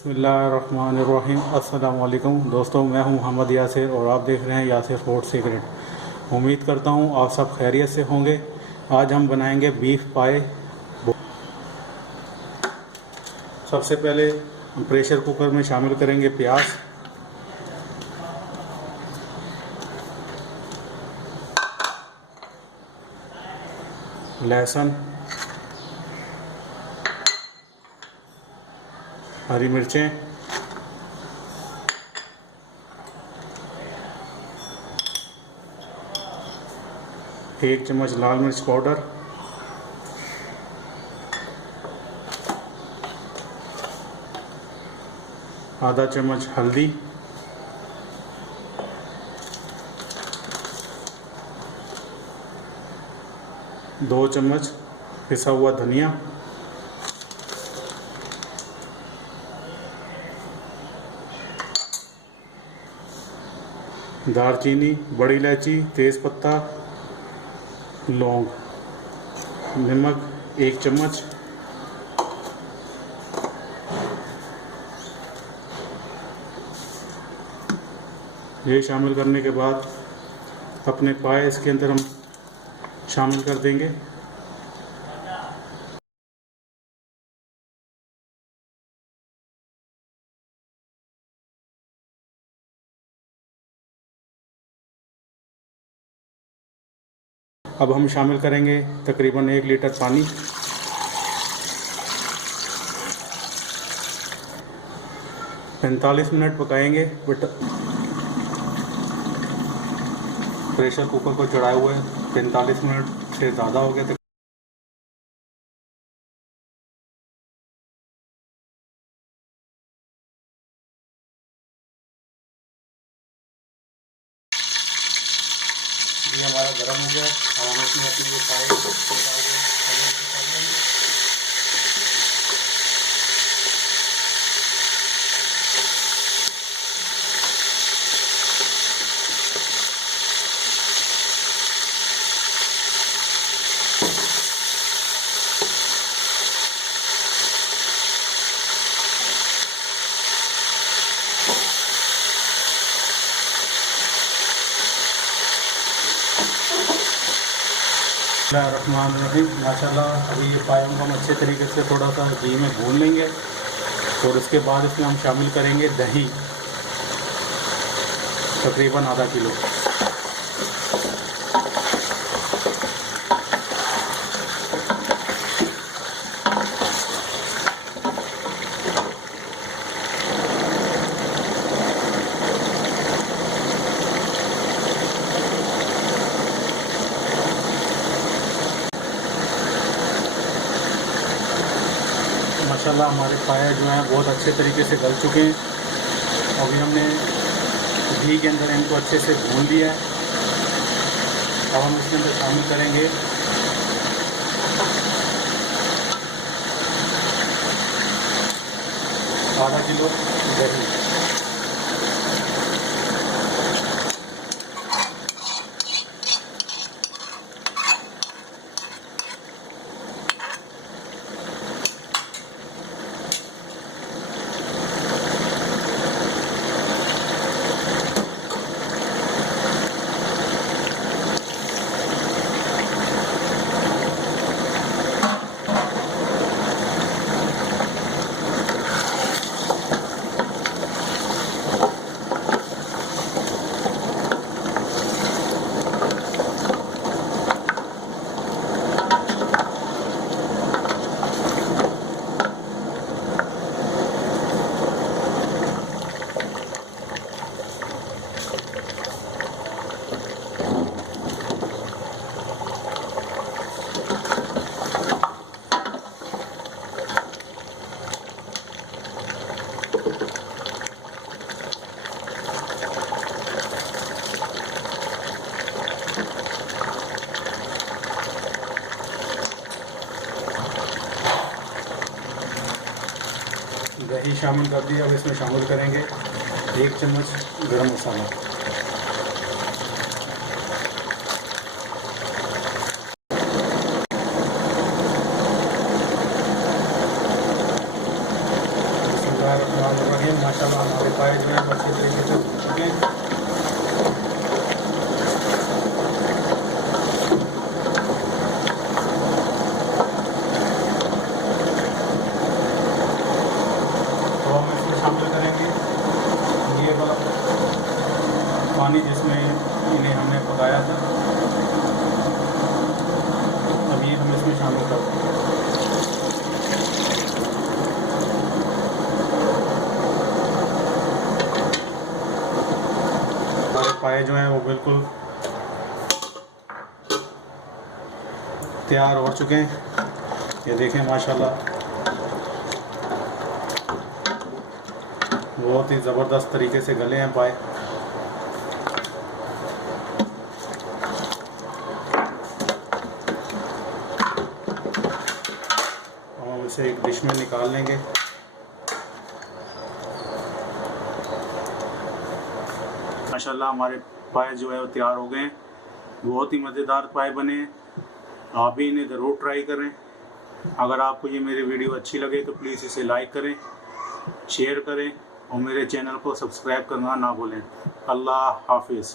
बिस्मिल्लाहिर्रहमानिर्रहीम। अस्सलाम वालेकुम दोस्तों, मैं हूं मोहम्मद यासिर और आप देख रहे हैं यासिर फूड सीक्रेट। उम्मीद करता हूं आप सब खैरियत से होंगे। आज हम बनाएंगे बीफ पाए। सबसे पहले हम प्रेशर कुकर में शामिल करेंगे प्याज, लहसुन, हरी मिर्चें, एक चम्मच लाल मिर्च पाउडर, आधा चम्मच हल्दी, दो चम्मच पिसा हुआ धनिया, दालचीनी, बड़ी इलायची, तेज़ पत्ता, लौंग, नमक एक चम्मच, ये शामिल करने के बाद अपने पाए इसके अंदर हम शामिल कर देंगे। अब हम शामिल करेंगे तकरीबन 1 लीटर पानी। पैंतालीस मिनट पकाएंगे। प्रेशर कुकर को चढ़ाए हुए 45 मिनट से ज़्यादा हो गए थे। ये हमारा गर्म हो गया। अब हम इसमें अपनी ये पाए माशाल्लाह। अभी ये पायों को हम अच्छे तरीके से थोड़ा सा घी में भून लेंगे और उसके बाद इसमें हम शामिल करेंगे दही, तकरीबन आधा किलो। माशाल्लाह हमारे पाए जो हैं बहुत अच्छे तरीके से गल चुके हैं। अभी हमने घी के अंदर इनको अच्छे से भून लिया है। अब हम इसके अंदर शामिल करेंगे आधा किलो दही। दही शामिल कर दिया। अब इसमें शामिल करेंगे 1 चम्मच गरम मसाला, बिस्मिल्लाहिर्रहमानिर्रहीम। माशाल्लाह हमारे पाए जो हैं अच्छी तरीके से धुल चुके हैं। तो हम इसमें शामिल करेंगे ये वाला पानी जिसमें इन्हें हमने पकाया था। अब ये हम इसमें शामिल करते हैं। हमारे पाए जो हैं वो बिल्कुल तैयार हो चुके हैं। ये देखें माशाल्लाह बहुत ही ज़बरदस्त तरीके से गले हैं पाए। हम इसे एक डिश में निकाल लेंगे। माशाल्लाह हमारे पाए जो है वो तैयार हो गए हैं। बहुत ही मज़ेदार पाए बने हैं। आप भी इन्हें ज़रूर ट्राई करें। अगर आपको ये मेरी वीडियो अच्छी लगे तो प्लीज़ इसे लाइक करें, शेयर करें और मेरे चैनल को सब्सक्राइब करना ना भूलें। अल्लाह हाफिज़।